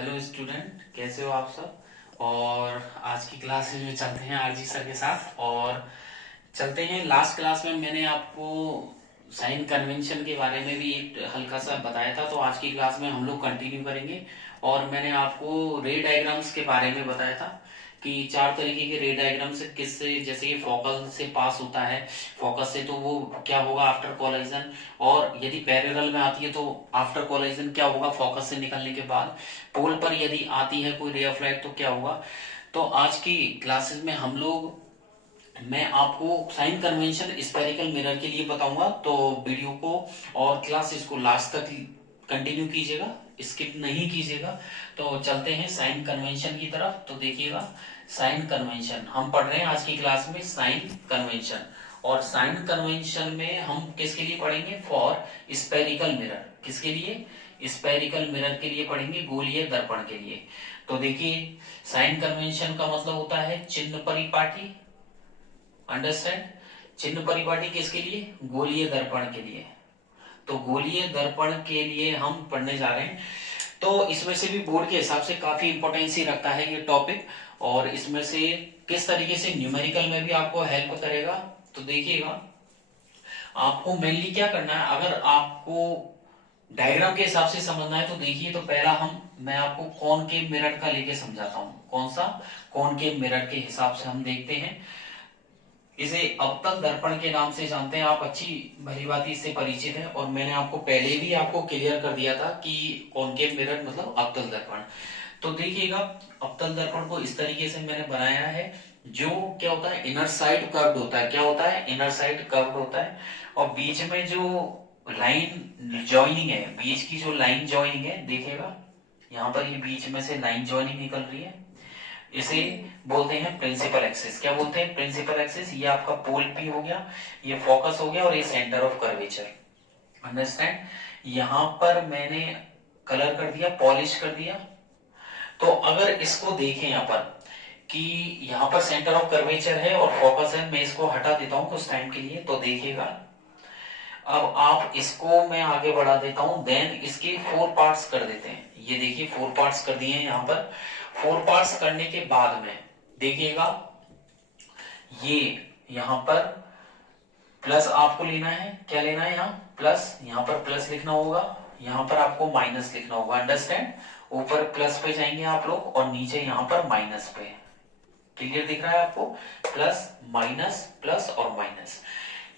Hello student, कैसे हो आप सब। और आज की क्लास में चलते हैं आरजी सर के साथ। और चलते हैं, लास्ट क्लास में मैंने आपको साइन कन्वेंशन के बारे में भी एक हल्का सा बताया था, तो आज की क्लास में हम लोग कंटिन्यू करेंगे। और मैंने आपको रे डायग्राम्स के बारे में बताया था कि चार तरीके के रे डायग्राम्स किससे, जैसे कि फोकल से पास होता है, फोकस से तो वो क्या होगा आफ्टर कोलाइजन, और यदि पैरेलल में आती है तो आफ्टर कोलाइजन क्या होगा फोकस से निकलने के बाद, पोल पर यदि आती है कोई रे ऑफ लाइट तो क्या होगा। तो आज की क्लासेस में हम लोग, मैं आपको साइन कन्वेंशन स्पेरिकल मिरर के लिए बताऊंगा, तो वीडियो को और क्लासेस को लास्ट तक कंटिन्यू कीजिएगा, स्किप नहीं कीजिएगा। तो चलते हैं साइन कन्वेंशन की तरफ। तो देखिएगा, साइन कन्वेंशन हम पढ़ रहे हैं आज की क्लास में, साइन कन्वेंशन। और साइन कन्वेंशन में हम किसके लिए पढ़ेंगे, फॉर स्पेरिकल मिरर। किसके लिए, स्पेरिकल मिरर के लिए पढ़ेंगे, गोलीय दर्पण के लिए। तो देखिए, साइन कन्वेंशन का मतलब होता है चिन्ह परिपाटी। अंडरस्टैंड, चिन्ह परिपाटी किसके लिए, गोलीय दर्पण के लिए। तो गोलीय दर्पण के लिए हम पढ़ने जा रहे हैं। तो इसमें से भी बोर्ड के हिसाब से काफी इंपॉर्टेंस ही रखता है ये टॉपिक, और इसमें से किस तरीके से न्यूमेरिकल में भी आपको हेल्प करेगा। तो देखिएगा, आपको मेनली क्या करना है, अगर आपको डायग्राम के हिसाब से समझना है तो देखिए, तो पहला मैं आपको कॉनकेव मिरर का लेके समझाता हूँ। कौन सा, कॉनकेव मिरर के हिसाब से हम देखते हैं। इसे अवतल दर्पण के नाम से जानते हैं, आप अच्छी भली भांति इससे परिचित हैं, और मैंने आपको पहले भी आपको क्लियर कर दिया था कि कॉनकेव मिरर मतलब अवतल दर्पण। तो देखिएगा, अवतल दर्पण को इस तरीके से मैंने बनाया है, जो क्या होता है, इनर साइड कर्व्ड होता है। क्या होता है, इनर साइड कर्व्ड होता है, और बीच में जो लाइन ज्वाइनिंग है, बीच की जो लाइन ज्वाइनिंग है, देखिएगा यहाँ पर ये बीच में से लाइन ज्वाइनिंग निकल रही है, इसे बोलते हैं प्रिंसिपल एक्सिस। क्या बोलते हैं, प्रिंसिपल एक्सिस। ये आपका पोल पी हो गया, ये फोकस हो गया, और ये सेंटर ऑफ कर्वेचर। अंडरस्टैंड, यहां पर मैंने कलर कर दिया, पॉलिश कर दिया। तो अगर इसको देखें यहाँ पर कि यहाँ पर सेंटर ऑफ कर्वेचर है और फोकस है, मैं इसको हटा देता हूं कुछ टाइम के लिए। तो देखिएगा, अब आप इसको मैं आगे बढ़ा देता हूं, देन इसके 4 पार्ट्स कर देते हैं। ये देखिए 4 पार्ट्स कर दिए हैं यहाँ पर। 4 पार्ट्स करने के बाद में देखिएगा, ये यहाँ पर प्लस आपको लेना है। क्या लेना है, यहाँ प्लस, यहाँ पर प्लस लिखना होगा, यहाँ पर आपको माइनस लिखना होगा। अंडरस्टैंड, ऊपर प्लस पे जाएंगे आप लोग, और नीचे यहाँ पर माइनस पे। क्लियर दिख रहा है आपको, प्लस माइनस, प्लस और माइनस।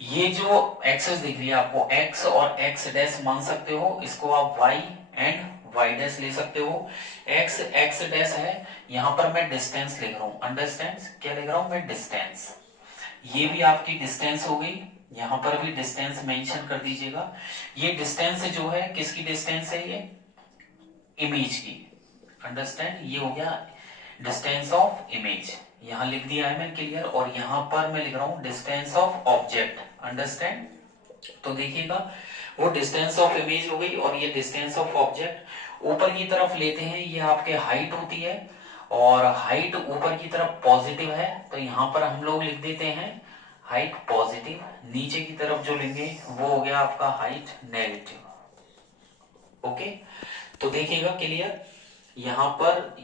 ये जो एक्सेस दिख रही है आपको, एक्स और एक्स डैश मान सकते हो, इसको आप वाई एंड वाई डैश ले सकते हो। एक्स एक्स डैश है, यहां पर मैं डिस्टेंस लिख रहा हूं। अंडरस्टैंड, क्या लिख रहा हूं मैं, डिस्टेंस। ये भी आपकी डिस्टेंस हो गई, यहां पर भी डिस्टेंस मेंशन कर दीजिएगा। ये डिस्टेंस जो है, किसकी डिस्टेंस है, ये इमेज की। अंडरस्टैंड, ये हो गया डिस्टेंस ऑफ इमेज, यहां लिख दिया है मैं क्लियर। और यहां पर मैं लिख रहा हूं डिस्टेंस ऑफ ऑब्जेक्ट। अंडरस्टैंड, तो देखिएगा, वो डिस्टेंस ऑफ इमेज हो गई, और ये डिस्टेंस ऑफ ऑब्जेक्ट ऊपर की तरफ लेते हैं, ये आपके हाइट होती है, और हाइट ऊपर की तरफ पॉजिटिव है, तो यहां पर हम लोग लिख देते हैं हाइट पॉजिटिव। नीचे की तरफ जो लेंगे वो हो गया आपका हाइट नेगेटिव। ओके, तो देखिएगा क्लियर, यहां पर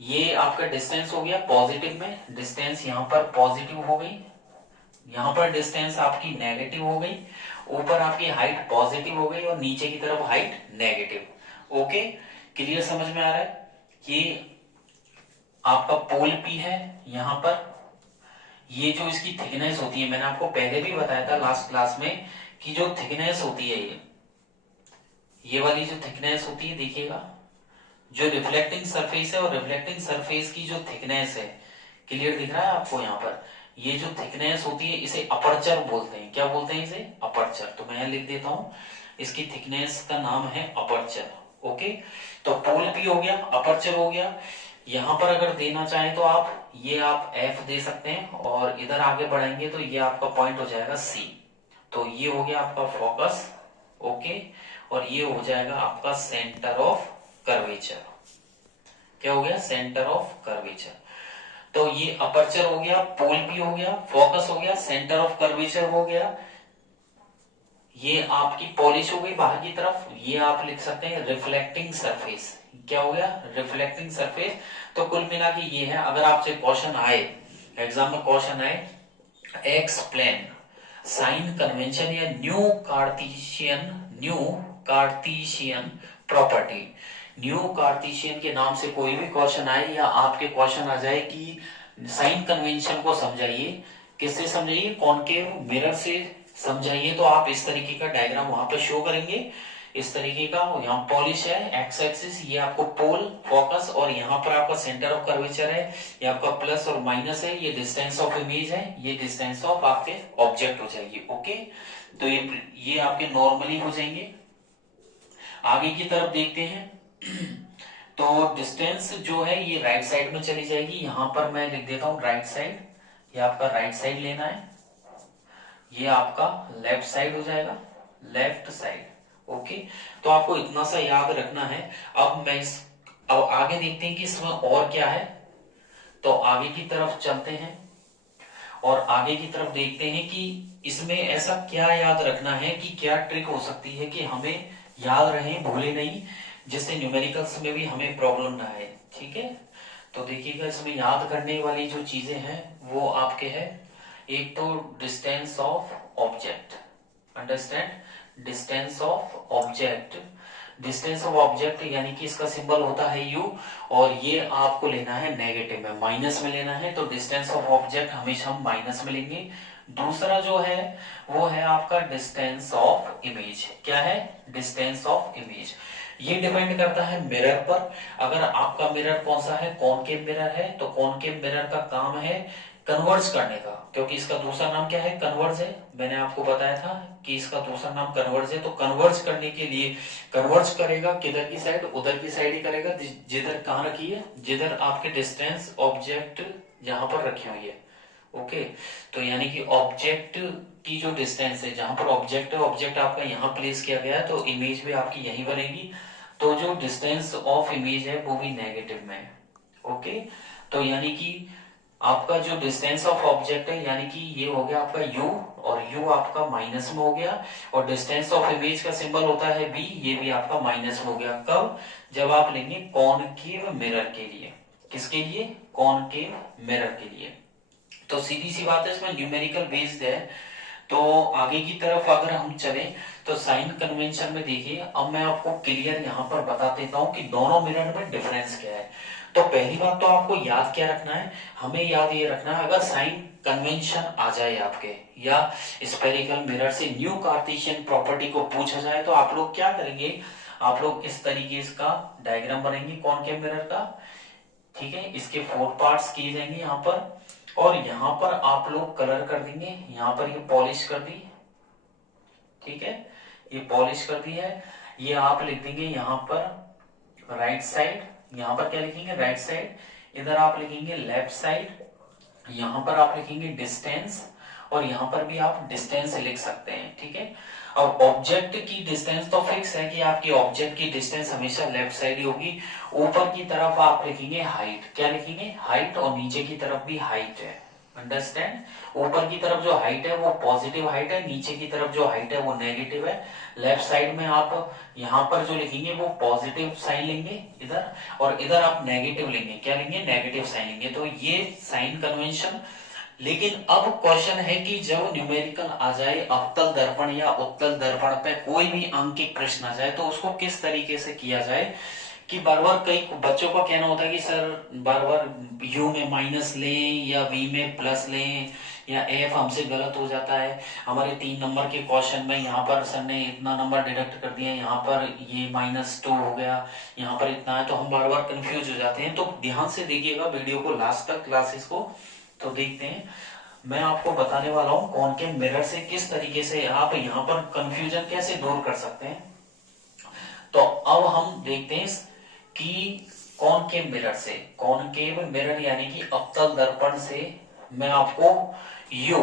ये आपका डिस्टेंस हो गया पॉजिटिव में, डिस्टेंस यहां पर पॉजिटिव हो गई, यहां पर डिस्टेंस आपकी नेगेटिव हो गई, ऊपर आपकी हाइट पॉजिटिव हो गई, और नीचे की तरफ हाइट नेगेटिव। ओके, क्लियर समझ में आ रहा है। ये आपका पोल पी है, यहां पर ये जो इसकी थिकनेस होती है, मैंने आपको पहले भी बताया था लास्ट क्लास में, कि जो थिकनेस होती है, ये वाली जो थिकनेस होती है, देखिएगा जो रिफ्लेक्टिंग सरफेस है, और रिफ्लेक्टिंग सरफेस की जो थिकनेस है, क्लियर दिख रहा है आपको यहाँ पर, ये जो थिकनेस होती है इसे अपर्चर बोलते हैं। क्या बोलते हैं इसे, अपर्चर। तो मैं लिख देता हूं, इसकी थिकनेस का नाम है अपर्चर। ओके, तो पोल पी हो गया, अपर्चर हो गया। यहां पर अगर देना चाहें तो आप ये आप एफ दे सकते हैं, और इधर आगे बढ़ाएंगे तो ये आपका पॉइंट हो जाएगा सी। तो ये हो गया आपका फोकस। ओके, और ये हो जाएगा आपका सेंटर ऑफ कर्वेचर। क्या हो गया, सेंटर ऑफ कर्वेचर। तो ये अपर्चर हो गया, पोल भी हो गया, फोकस हो गया, सेंटर ऑफ कर्वेचर हो गया, ये आपकी पॉलिश हो गई बाहर की तरफ, ये आप लिख सकते हैं रिफ्लेक्टिंग सरफेस। क्या हो गया? Reflecting surface. तो कुल मिला के ये है। अगर आपसे क्वेश्चन आए, एग्जाम में क्वेश्चन आए, एक्सप्लेन साइन कन्वेंशन या new Cartesian property, new Cartesian के नाम से कोई भी क्वेश्चन आए या आपके क्वेश्चन आ जाए कि साइन कन्वेंशन को समझाइए, किससे समझाइए? कॉनकेव मिरर से समझाइए। तो आप इस तरीके का डायग्राम वहां पे शो करेंगे, इस तरीके का। यहाँ पॉलिश है, एक्स एक्सिस, ये आपको पोल फोकस, और यहाँ पर आपका सेंटर ऑफ कर्वेचर है, ये आपका प्लस और माइनस है, ये डिस्टेंस ऑफ इमेज है, ये डिस्टेंस ऑफ आपके ऑब्जेक्ट हो जाएगी। ओके, तो ये आपके नॉर्मली हो जाएंगे। आगे की तरफ देखते हैं। तो डिस्टेंस जो है ये राइट साइड में चली जाएगी। यहां पर मैं लिख देता हूं राइट साइड, ये आपका राइट साइड लेना है, ये आपका लेफ्ट साइड हो जाएगा, लेफ्ट साइड। ओके, तो आपको इतना सा याद रखना है। अब आगे देखते हैं कि इसमें और क्या है। तो आगे की तरफ चलते हैं और आगे की तरफ देखते हैं कि इसमें ऐसा क्या याद रखना है, कि क्या ट्रिक हो सकती है कि हमें याद रहे, भूले नहीं, जिससे न्यूमेरिकल्स में भी हमें प्रॉब्लम ना आए। ठीक है, तो देखिएगा इसमें याद करने वाली जो चीजें हैं वो आपके है, एक तो distance of object, understand, distance of object. Distance of object यानी कि इसका सिंबल होता है यू, और ये आपको लेना है नेगेटिव में, माइनस में लेना है। तो डिस्टेंस ऑफ ऑब्जेक्ट हमेशा हम माइनस में लेंगे। दूसरा जो है वो है आपका डिस्टेंस ऑफ इमेज। क्या है? Distance of image. ये डिपेंड करता है मिरर पर। अगर आपका मिरर कौन सा है? कॉनकेव मिरर है, तो कॉनकेव मिरर का काम है कन्वर्ज करने का, क्योंकि इसका दूसरा नाम क्या है? कन्वर्ज है। मैंने आपको बताया था कि इसका दूसरा नाम कन्वर्ज है। तो कन्वर्ज करने के लिए कन्वर्ज करेगा किधर की साइड? उधर की साइड ही करेगा जिधर कहाँ रखी है, जिधर आपके डिस्टेंस ऑब्जेक्ट जहां पर रखी हुई है। ओके, तो यानी कि ऑब्जेक्ट की जो डिस्टेंस है, जहां पर ऑब्जेक्ट है, ऑब्जेक्ट आपका यहाँ प्लेस किया गया है, तो इमेज भी आपकी यहीं बनेगी। तो जो डिस्टेंस ऑफ इमेज है वो भी नेगेटिव में है। ओके, तो यानी कि आपका जो डिस्टेंस ऑफ ऑब्जेक्ट है, यानी कि ये हो गया आपका u, और u आपका माइनस में हो गया, और डिस्टेंस ऑफ इमेज का सिंबल होता है b, ये भी आपका माइनस में हो गया। कब? जब आप लेंगे कॉनकेव मिरर के लिए। किसके लिए? कॉनकेव मिरर के लिए। तो सीधी सी बात है, इसमें न्यूमेरिकल बेस्ड है। तो आगे की तरफ अगर हम चलें तो साइन कन्वेंशन में देखिए, अब मैं आपको क्लियर यहाँ पर बता देता हूँ कि दोनों मिरर में डिफरेंस क्या है। तो पहली बात तो आपको याद क्या रखना है? हमें याद ये रखना है, अगर साइन कन्वेंशन आ जाए आपके, या स्पेरिकल मिरर से न्यू कार्टेशियन प्रॉपर्टी को पूछा जाए, तो आप लोग क्या करेंगे? आप लोग इस तरीके का डायग्राम बनेंगे कॉनकेव मिरर का। ठीक है, इसके 4 पार्ट्स किए जाएंगे यहाँ पर, और यहाँ पर आप लोग कलर कर देंगे। यहाँ पर ये पॉलिश कर दी, ठीक है, ये पॉलिश कर दी है। ये आप लिख देंगे यहाँ पर राइट साइड, यहाँ पर क्या लिखेंगे? Right side. इधर आप लिखेंगे लेफ्ट साइड, यहाँ पर आप लिखेंगे डिस्टेंस, और यहाँ पर भी आप डिस्टेंस लिख सकते हैं। ठीक है, अब ऑब्जेक्ट की डिस्टेंस तो फिक्स है कि आपकी ऑब्जेक्ट की डिस्टेंस हमेशा लेफ्ट साइड ही होगी। ऊपर की तरफ आप लिखेंगे हाइट। क्या लिखेंगे? हाइट, और नीचे की तरफ भी हाइट है। अंडरस्टैंड, ऊपर की तरफ जो हाइट है वो पॉजिटिव हाइट है, नीचे की तरफ जो हाइट है वो नेगेटिव है। लेफ्ट साइड में आप यहाँ पर जो लिखेंगे वो पॉजिटिव साइन लेंगे इधर, और इधर आप नेगेटिव लेंगे। क्या लेंगे? नेगेटिव साइन लेंगे। तो ये साइन कन्वेंशन। लेकिन अब क्वेश्चन है कि जब न्यूमेरिकल आ जाए, अवतल दर्पण या उत्तल दर्पण पे कोई भी अंकित प्रश्न आ जाए, तो उसको किस तरीके से किया जाए? कि बार बार कई बच्चों का कहना होता है कि सर बार बार यू में माइनस लें या वी में प्लस लें, या एफ हमसे गलत हो जाता है। हमारे 3 नंबर के क्वेश्चन में यहाँ पर सर ने इतना नंबर डिडक्ट कर दिया, यहाँ पर ये -2 हो गया, यहाँ पर इतना है, तो हम बार बार कंफ्यूज हो जाते हैं। तो ध्यान से देखिएगा वीडियो को लास्ट तक, क्लासेस को। तो देखते हैं, मैं आपको बताने वाला हूं कॉनकेव मिरर से किस तरीके से आप यहाँ पर कंफ्यूजन कैसे दूर कर सकते हैं। तो अब हम देखते हैं कि कॉनकेव मिरर से, कॉनकेव मिरर यानी कि अवतल दर्पण से मैं आपको यू,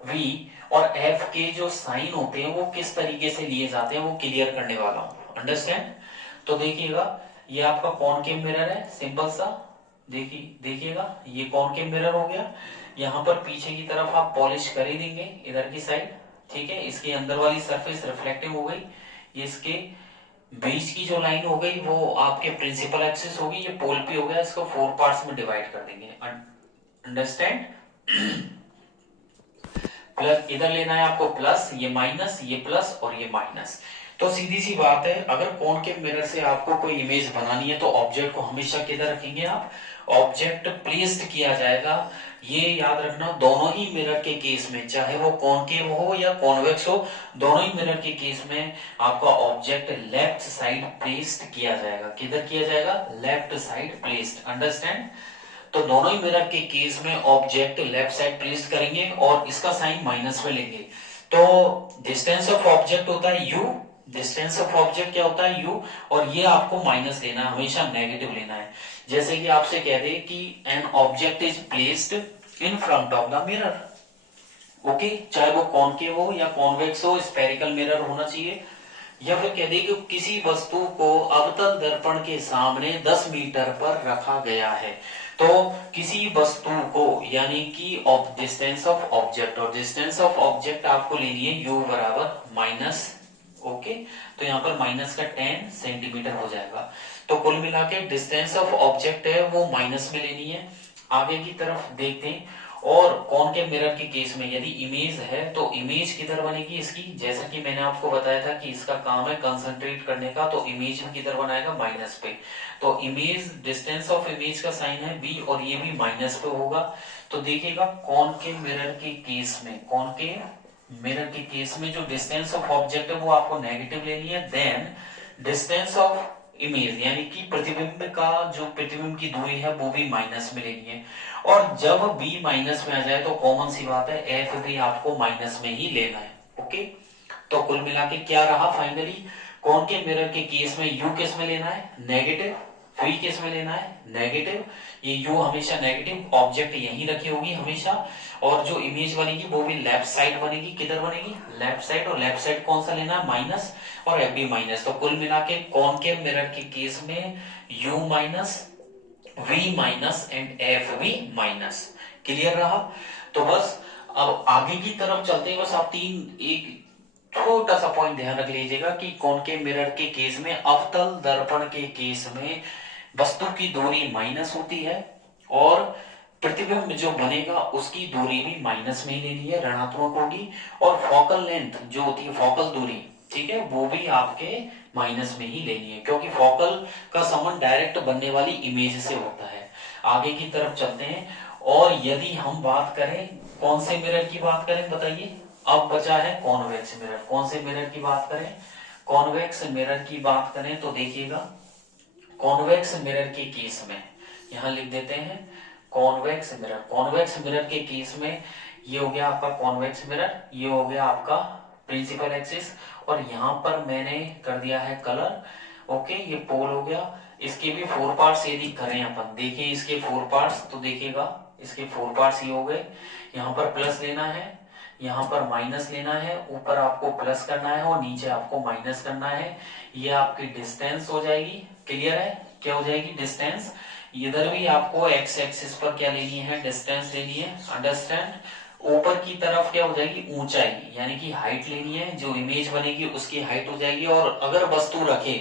वी और एफ के जो साइन होते हैं वो किस तरीके से लिए जाते हैं वो क्लियर करने वाला हूं। अंडरस्टैंड? तो देखिएगा, ये आपका कॉनकेव मिरर है, सिंपल सा। देखिएगा, ये कॉनकेव मिरर हो गया। यहाँ पर पीछे की तरफ आप पॉलिश कर ही देंगे इधर की साइड। ठीक है, इसके अंदर वाली सरफेस रिफ्लेक्टिव हो गई, ये इसके बीच की जो लाइन हो गई वो आपके प्रिंसिपल एक्सिस होगी, ये पोल पी हो गया, इसको 4 पार्ट्स में डिवाइड कर देंगे। अंडरस्टैंड? प्लस इधर लेना है आपको प्लस, ये माइनस, ये प्लस और ये माइनस। तो सीधी सी बात है, अगर कॉनकेव मिरर से आपको कोई इमेज बनानी है तो ऑब्जेक्ट को हमेशा किधर रखेंगे आप? ऑब्जेक्ट प्लेस्ड किया जाएगा। ये याद रखना, दोनों ही मिरर के केस में, चाहे वो कॉनकेव हो या कॉन्वेक्स हो, दोनों ही मिरर के केस में आपका ऑब्जेक्ट लेफ्ट साइड प्लेस्ड किया जाएगा। किधर किया जाएगा? Left side placed. अंडरस्टैंड? तो दोनों ही मिरर के केस में ऑब्जेक्ट लेफ्ट साइड प्लेस करेंगे और इसका साइन माइनस में लेंगे। तो डिस्टेंस ऑफ ऑब्जेक्ट होता है u, डिस्टेंस ऑफ ऑब्जेक्ट क्या होता है u, और ये आपको माइनस लेना है, हमेशा नेगेटिव लेना है। जैसे कि आपसे कह दे कि an object is placed in front of the mirror, okay, चाहे वो कॉनकेव हो या कॉन्वेक्स हो, स्फेरिकल मिरर होना चाहिए। या फिर कह दे कि किसी वस्तु को अवतल दर्पण के सामने 10 मीटर पर रखा गया है, तो किसी वस्तु को, यानी कि डिस्टेंस ऑफ ऑब्जेक्ट, और डिस्टेंस ऑफ ऑब्जेक्ट आपको लेनी है u बराबर माइनस, ओके, तो यहाँ पर माइनस का 10 सेंटीमीटर हो जाएगा। तो कुल मिला के डिस्टेंस ऑफ ऑब्जेक्ट है वो माइनस में लेनी है। आगे की तरफ देखते हैं। और कॉनकेव मिरर के केस में यदि इमेज है तो इमेज किधर बनेगी इसकी? जैसा कि मैंने आपको बताया था कि इसका काम है कंसंट्रेट करने का, तो इमेज किधर बनाएगा? माइनस पे। तो इमेज, डिस्टेंस ऑफ इमेज का साइन है b और ये भी माइनस पे होगा। तो देखिएगा कॉनकेव मिरर के केस में, कॉनकेव मिरर के केस में जो डिस्टेंस ऑफ ऑब्जेक्ट है वो आपको नेगेटिव लेनी है। देन डिस्टेंस ऑफ इमेज यानी कि प्रतिबिंब का जो प्रतिबिंब की दूरी है वो भी माइनस में लेनी है। और जब b माइनस में आ जाए तो कॉमन सी बात है f भी आपको माइनस में ही लेना है, ओके। तो कुल मिला के क्या रहा फाइनली? कॉनकेव मिरर के केस में u किस में लेना है? नेगेटिव। v किस में लेना है? नेगेटिव। ये u हमेशा नेगेटिव, ऑब्जेक्ट यहीं रखी होगी हमेशा, और जो इमेज बनेगी वो भी लेफ्ट साइड बनेगी। किधर बनेगी? Left side. और लेफ्ट साइड कौन सा लेना है? माइनस, और f भी माइनस। तो कुल मिला के कॉनकेव मिरर के केस में u minus, v minus and f भी माइनस। क्लियर रहा? तो बस अब आगे की तरफ चलते हैं। बस आप एक छोटा सा पॉइंट ध्यान रख लीजिएगा कि कॉनकेव मिरर के केस में, अवतल दर्पण के केस में वस्तु की दूरी माइनस होती है और प्रतिबिंब जो बनेगा उसकी दूरी भी माइनस में ही लेनी है, ऋणात्मक होगी। और फोकल लेंथ जो होती है, फोकल दूरी, ठीक है, वो भी आपके माइनस में ही लेनी है, क्योंकि फोकल का संबंध डायरेक्ट बनने वाली इमेज से होता है। आगे की तरफ चलते हैं। और यदि हम बात करें, कौन से मिरर की बात करें बताइए? अब बचा है कॉन्वेक्स मिरर। कौन से मिरर की बात करें? कॉन्वेक्स मिरर की बात करें तो देखिएगा, कॉन्वेक्स मिरर के केस में यहां लिख देते हैं कॉन्वेक्स मिरर। कॉन्वेक्स मिरर के केस में ये हो गया आपका कॉन्वेक्स मिरर, ये हो गया आपका प्रिंसिपल एक्सिस, और यहां पर मैंने कर दिया है कलर, ओके। ये पोल हो गया। इसके भी 4 पार्ट्स यदि करें अपन, देखिए इसके 4 पार्ट्स, तो देखिएगा इसके 4 पार्ट्स ये हो गए। यहाँ पर प्लस लेना है, यहाँ पर माइनस लेना है, ऊपर आपको प्लस करना है और नीचे आपको माइनस करना है। ये आपकी डिस्टेंस हो जाएगी। क्लियर है? क्या हो जाएगी? डिस्टेंस। इधर भी आपको एक्स एक्सिस पर क्या लेनी है? डिस्टेंस लेनी है। अंडरस्टैंड? ऊपर की तरफ क्या हो जाएगी? ऊंचाई, यानी कि हाइट लेनी है। जो इमेज बनेगी उसकी हाइट हो जाएगी, और अगर वस्तु रखे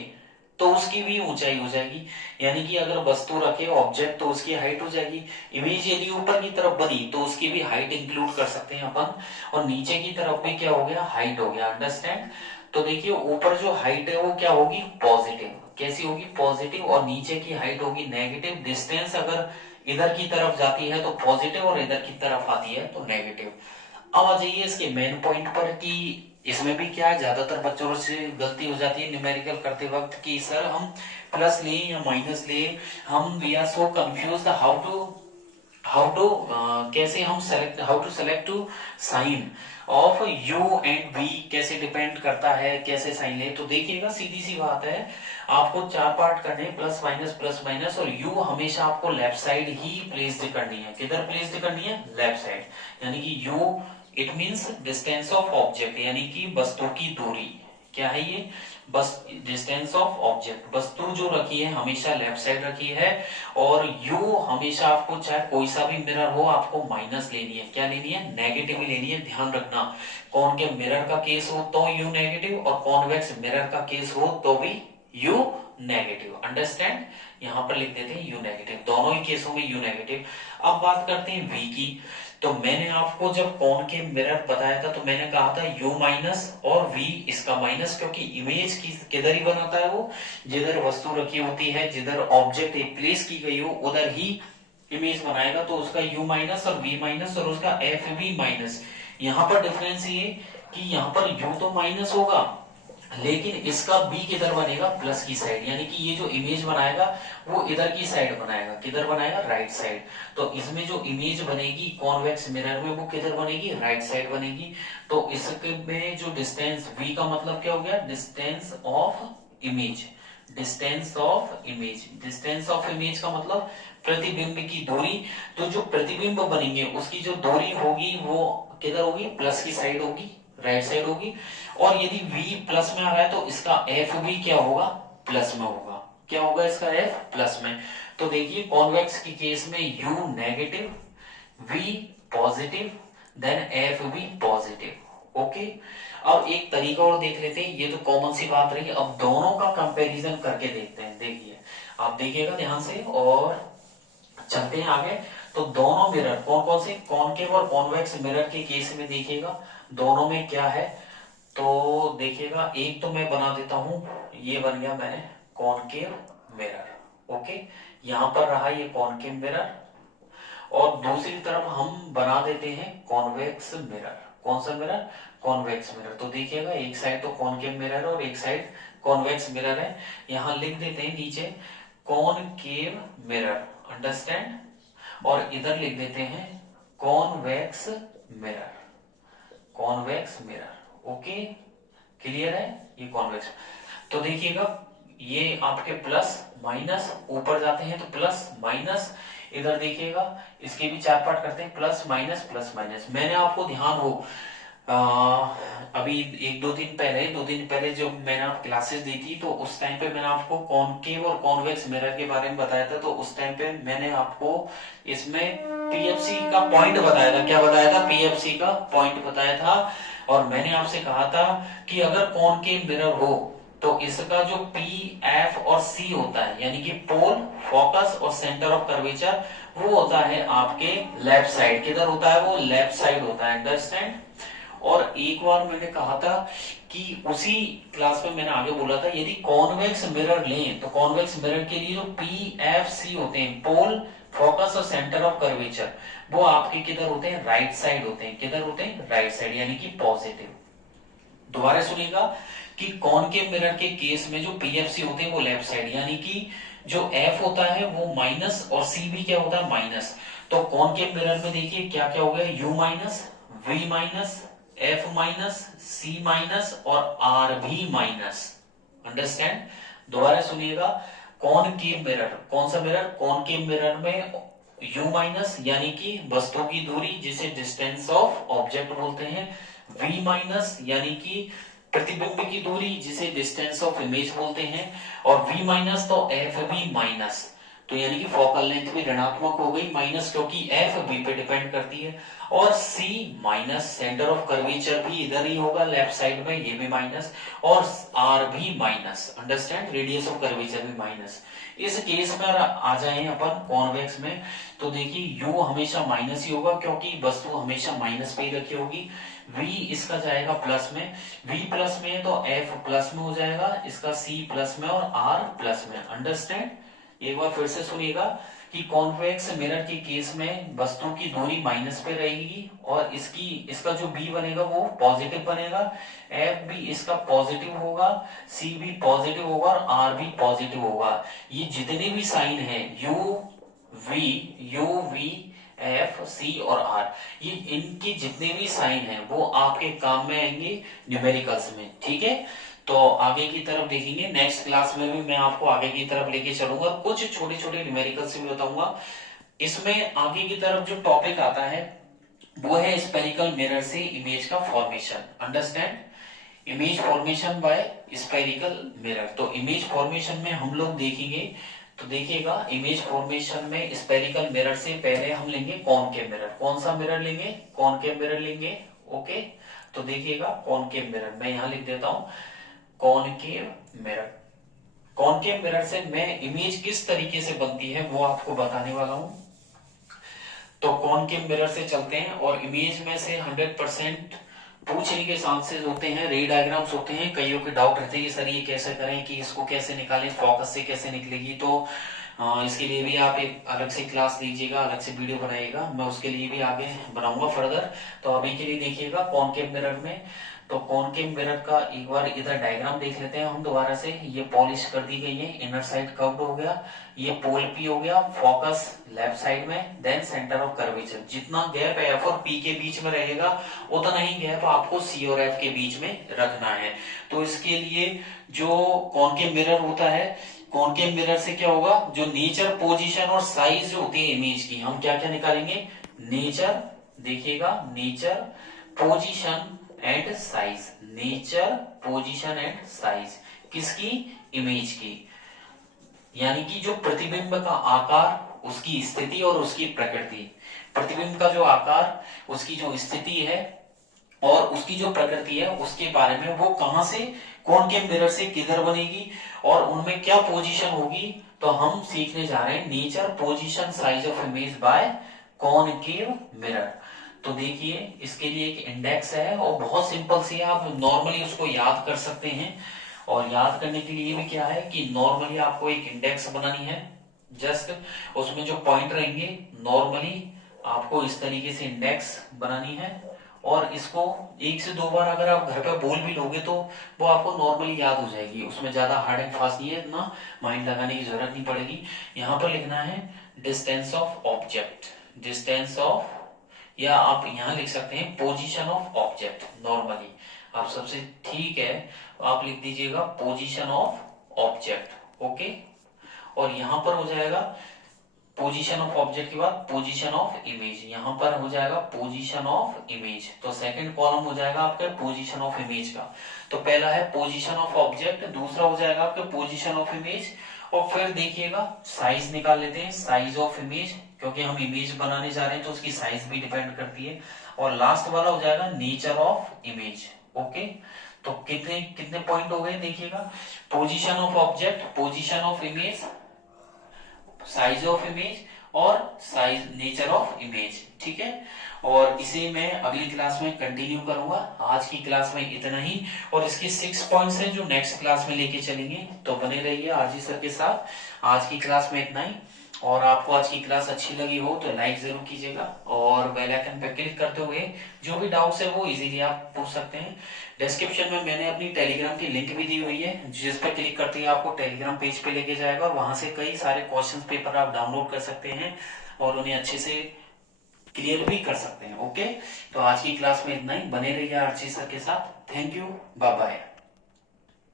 तो उसकी भी ऊंचाई हो जाएगी। यानी कि अगर वस्तु रखे ऑब्जेक्ट तो उसकी हाइट हो जाएगी। इमेज यदि ऊपर की तरफ बनी तो उसकी भी हाइट इंक्लूड कर सकते हैं अपन, और नीचे की तरफ भी क्या हो गया? हाइट हो गया। अंडरस्टैंड? तो देखिए ऊपर जो हाइट है वो क्या होगी? पॉजिटिव। कैसी होगी? पॉजिटिव। और नीचे की हाइट होगी नेगेटिव। डिस्टेंस अगर इधर की तरफ जाती है तो पॉजिटिव, और इधर की तरफ आती है तो नेगेटिव। अब आ जाइए इसके मेन पॉइंट पर कि इसमें भी क्या है, ज्यादातर बच्चों से गलती हो जाती है न्यूमेरिकल करते वक्त कि सर हम प्लस लें या माइनस लें। हम we are so confuse how to कैसे हम select, how to select to sign of u and v, कैसे डिपेंड करता है कैसे साइन ले। तो देखिएगा सीधी सी बात है, आपको 4 पार्ट करने, प्लस माइनस, और u हमेशा आपको लेफ्ट साइड ही प्लेस्ड करनी है। किधर प्लेस्ड करनी है? Left side. यानी कि u it means distance of object, यानी कि वस्तु की दूरी। क्या है ये? बस डिस्टेंस ऑफ ऑब्जेक्ट, वस्तु जो रखी है हमेशा लेफ्ट साइड रखी है, और यू हमेशा आपको चाहे कोई सा भी मिरर हो आपको माइनस लेनी है, क्या लेनी है, नेगेटिव ही लेनी है। ध्यान रखना, कॉनकेव मिरर का केस हो तो यू नेगेटिव, और कॉन्वेक्स मिरर का केस हो तो भी यू नेगेटिव। अंडरस्टैंड, यहां पर लिख देते हैं यू नेगेटिव, दोनों ही केसों में यू नेगेटिव। अब बात करते हैं वी की। तो मैंने आपको जब कॉनकेव मिरर बताया था तो मैंने कहा था u माइनस और v इसका माइनस, क्योंकि इमेज की किधर ही बनाता है वो, जिधर वस्तु रखी होती है, जिधर ऑब्जेक्ट प्लेस की गई हो उधर ही इमेज बनाएगा। तो उसका u माइनस और v माइनस और उसका एफ भी माइनस। यहाँ पर डिफरेंस ये कि यहाँ पर u तो माइनस होगा लेकिन इसका b किधर बनेगा, प्लस की साइड, यानी कि ये जो इमेज बनाएगा वो इधर की साइड बनाएगा, किधर बनाएगा, राइट साइड। तो इसमें जो इमेज बनेगी कॉन्वेक्स मिरर में वो किधर बनेगी, राइट साइड बनेगी। तो इसके में जो डिस्टेंस v का मतलब क्या हो गया, distance of image, distance of image, distance of image का मतलब प्रतिबिंब की दूरी। तो जो प्रतिबिंब बनेंगे उसकी जो दूरी होगी वो किधर होगी, प्लस की साइड होगी, राइट साइड होगी। और यदि v प्लस में आ रहा है तो इसका f भी क्या होगा, प्लस में होगा। क्या होगा इसका f, प्लस में। तो देखिए कॉन्वेक्स की केस में u negative, v positive, then f भी पॉजिटिव। ओके, अब एक तरीका और देख लेते हैं, ये तो कॉमन सी बात रही। अब दोनों का कंपैरिजन करके देखते हैं। देखिए आप देखिएगा ध्यान से और चलते हैं आगे। तो दोनों मिरर कौन कौन से, कॉनकेव और कॉन्वेक्स मिरर के केस में देखिएगा दोनों में क्या है। तो देखिएगा एक तो मैं बना देता हूं, ये बन गया मैंने कॉनकेव मिरर। ओके, यहां पर रहा ये कॉनकेव मिरर, और दूसरी तरफ हम बना देते हैं कॉन्वेक्स मिरर। कौन सा मिरर, कॉन्वेक्स मिरर। तो देखिएगा एक साइड तो कॉनकेव मिरर और एक साइड कॉन्वेक्स मिरर है। यहां लिख देते हैं नीचे कॉनकेव मिरर, अंडरस्टैंड, और इधर लिख देते हैं convex mirror, convex mirror. Okay, clear है, ये कॉन्वेक्स। तो देखिएगा ये आपके प्लस माइनस ऊपर जाते हैं तो प्लस माइनस, इधर देखिएगा इसके भी चार पार्ट करते हैं, प्लस माइनस प्लस माइनस। मैंने आपको ध्यान हो अभी दो दिन पहले जब मैंने आप क्लासेस दी थी तो उस टाइम पे मैंने आपको कॉनकेव और कॉन्वेक्स मिरर के बारे में बताया था। तो उस टाइम पे मैंने आपको इसमें पीएफसी का पॉइंट बताया था। क्या बताया था, पीएफसी का पॉइंट बताया था। और मैंने आपसे कहा था कि अगर कॉनकेव मिरर हो तो इसका जो पी एफ और सी होता है, यानी कि पोल, फोकस और सेंटर ऑफ कर्वेचर, वो होता है आपके लेफ्ट साइड। किधर होता है वो, लेफ्ट साइड होता है। अंडरस्टैंड। और एक बार मैंने कहा था कि उसी क्लास में मैंने आगे बोला था यदि कॉन्वेक्स मिरर लें तो कॉन्वेक्स मिरर के लिए जो पी एफ सी होते हैं, पोल, फोकस और सेंटर ऑफ कर्वेचर, वो आपके किधर होते हैं, राइट साइड होते हैं। किधर होते हैं, राइट साइड, यानी कि पॉजिटिव। दोबारा सुनिएगा कि कॉनकेव मिरर के केस में जो पीएफसी होते हैं वो लेफ्ट साइड, यानी कि जो एफ होता है वो माइनस और सी भी क्या होता है, माइनस। तो कॉनकेव मिरर में देखिए क्या क्या हो गया, u minus, v minus, f minus, c minus और आर भी माइनस। अंडरस्टैंड। दोबारा सुनिएगा, कॉनकेव मिरर, कौन सा मिरर, कॉनकेव मिरर में u माइनस यानी कि वस्तु की दूरी जिसे डिस्टेंस ऑफ ऑब्जेक्ट बोलते हैं, v माइनस यानी कि प्रतिबिंब की दूरी जिसे डिस्टेंस ऑफ इमेज बोलते हैं, और v माइनस तो f भी माइनस, तो यानी कि फोकल लेंथ भी ऋणात्मक हो गई माइनस, क्योंकि f v पे डिपेंड करती है। और c minus, centre of curvature भी इधर ही होगा लेफ्ट साइड में, ये भी माइनस, और r भी minus. Understand, radius of curvature भी माइनस। इस केस में आ जाए अपन कॉन्वेक्स में, तो देखिए u हमेशा माइनस ही होगा क्योंकि वस्तु हमेशा माइनस पे ही रखी होगी। v इसका जाएगा प्लस में, v प्लस में है तो f प्लस में हो जाएगा, इसका c प्लस में और r प्लस में। अंडरस्टैंड। एक बार फिर से सुनिएगा कि कॉन्वेक्स मिरर के केस में वस्तु की दूरी माइनस पे रहेगी और इसका जो b बनेगा वो पॉजिटिव बनेगा, f भी इसका पॉजिटिव होगा, c भी पॉजिटिव होगा और r भी पॉजिटिव होगा। ये जितने भी साइन है u v एफ सी और आर, ये इनके जितने भी साइन हैं वो आपके काम में आएंगे न्यूमेरिकल्स में। ठीक है, तो आगे की तरफ देखेंगे, नेक्स्ट क्लास में भी मैं आपको आगे की तरफ लेके चलूंगा, कुछ छोटे छोटे न्यूमेरिकल्स भी बताऊंगा। इसमें आगे की तरफ जो टॉपिक आता है वो है स्पेरिकल मिरर से इमेज का formation. Understand. Image formation by spherical mirror. तो इमेज फॉर्मेशन में हम लोग देखेंगे, तो देखिएगा इमेज फॉर्मेशन में स्पेरिकल मिरर से पहले हम लेंगे कॉनकेव मिरर। कौन सा मिरर लेंगे? कॉनकेव मिरर लेंगे। ओके, तो देखिएगा कॉनकेव मिरर मैं यहां लिख देता हूं, कॉनकेव मिरर। कॉनकेव मिरर से मैं इमेज किस तरीके से बनती है वो आपको बताने वाला हूं। तो कॉनकेव मिरर से चलते हैं और इमेज में से 100% पूछने के चांसेस होते हैं, रे डायग्राम्स होते हैं। कईयों के डाउट रहते हैं कि सर ये कैसे करें, कि इसको कैसे निकालें, फोकस से कैसे निकलेगी। तो इसके लिए भी आप एक अलग से क्लास लीजिएगा, अलग से वीडियो बनाइएगा, मैं उसके लिए भी आगे बनाऊंगा फर्दर। तो अभी के लिए देखिएगा कॉनकेव मिरर में। तो कॉनकेव मिरर का एक बार इधर डायग्राम देख लेते हैं हम दोबारा से। ये पॉलिश कर दी गई है, इनर साइड कर्व्ड हो गया, ये पोल पी हो गया, फोकस लेफ्ट साइड में, देन सेंटर ऑफ कर्वेचर। जितना गैप एफ और पी के बीच में रहेगा उतना ही गैप आपको सी और एफ के बीच में रखना है। तो इसके लिए जो कॉनकेव मिरर होता है, कॉनकेव मिरर से क्या होगा, जो नेचर, पोजीशन और साइज जो होती है इमेज की, हम क्या क्या निकालेंगे? नेचर, देखिएगा nature, position and size. Nature, position and size किसकी? इमेज की। यानी कि जो प्रतिबिंब का आकार, उसकी स्थिति और उसकी प्रकृति। प्रतिबिंब का जो आकार, उसकी जो स्थिति है और उसकी जो प्रकृति है, उसके बारे में वो कहां से, कॉनकेव मिरर से किधर बनेगी और उनमें क्या पोजीशन होगी। तो हम सीखने जा रहे हैं nature, position, size of image by concave mirror. तो देखिए इसके लिए एक इंडेक्स है और बहुत सिंपल सी है, आप नॉर्मली उसको याद कर सकते हैं। और याद करने के लिए भी क्या है कि नॉर्मली आपको एक इंडेक्स बनानी है। जस्ट उसमें जो पॉइंट रहेंगे नॉर्मली आपको इस तरीके से इंडेक्स बनानी है। और इसको 1 से 2 बार अगर आप घर पे बोल भी लोगे तो वो आपको नॉर्मली याद हो जाएगी। उसमें ज्यादा हार्ड एंड फास्ट नहीं है, इतना माइंड लगाने की जरूरत नहीं पड़ेगी। यहाँ पर लिखना है distance of object, distance of, या आप यहां लिख सकते हैं पोजीशन ऑफ ऑब्जेक्ट। नॉर्मली आप सबसे ठीक है आप लिख दीजिएगा पोजीशन ऑफ ऑब्जेक्ट। ओके, और यहां पर हो जाएगा पोजीशन ऑफ ऑब्जेक्ट के बाद पोजीशन ऑफ इमेज, यहां पर हो जाएगा पोजीशन ऑफ इमेज। तो सेकंड कॉलम हो जाएगा आपके पोजीशन ऑफ इमेज का। तो पहला है पोजीशन ऑफ ऑब्जेक्ट, दूसरा हो जाएगा आपके पोजीशन ऑफ इमेज। और फिर देखिएगा साइज निकाल लेते हैं, साइज ऑफ इमेज, क्योंकि हम इमेज बनाने जा रहे हैं तो उसकी साइज भी डिपेंड करती है। और लास्ट वाला हो जाएगा नेचर ऑफ इमेज। ओके, तो कितने कितने पॉइंट हो गए देखिएगा, position of object, position of image, size of image और साइज, नेचर ऑफ इमेज। ठीक है, और इसे मैं अगली क्लास में कंटिन्यू करूंगा। आज की क्लास में इतना ही, और इसके 6 पॉइंट्स हैं जो नेक्स्ट क्लास में लेके चलेंगे। तो बने रहिए आरजी सर के साथ। आज की क्लास में इतना ही, और आपको आज की क्लास अच्छी लगी हो तो लाइक जरूर कीजिएगा और बेल आइकन पर क्लिक करते हुए जो भी डाउट्स है वो इजीली आप पूछ सकते हैं। डिस्क्रिप्शन में मैंने अपनी टेलीग्राम की लिंक भी दी हुई है, जिस पर क्लिक करते ही आपको टेलीग्राम पेज पे लेके जाएगा और वहां से कई सारे क्वेश्चन पेपर आप डाउनलोड कर सकते हैं और उन्हें अच्छे से क्लियर भी कर सकते हैं। ओके, तो आज की क्लास में इतना ही, बने रहिए आरजी सर के साथ। Thank you, bye bye.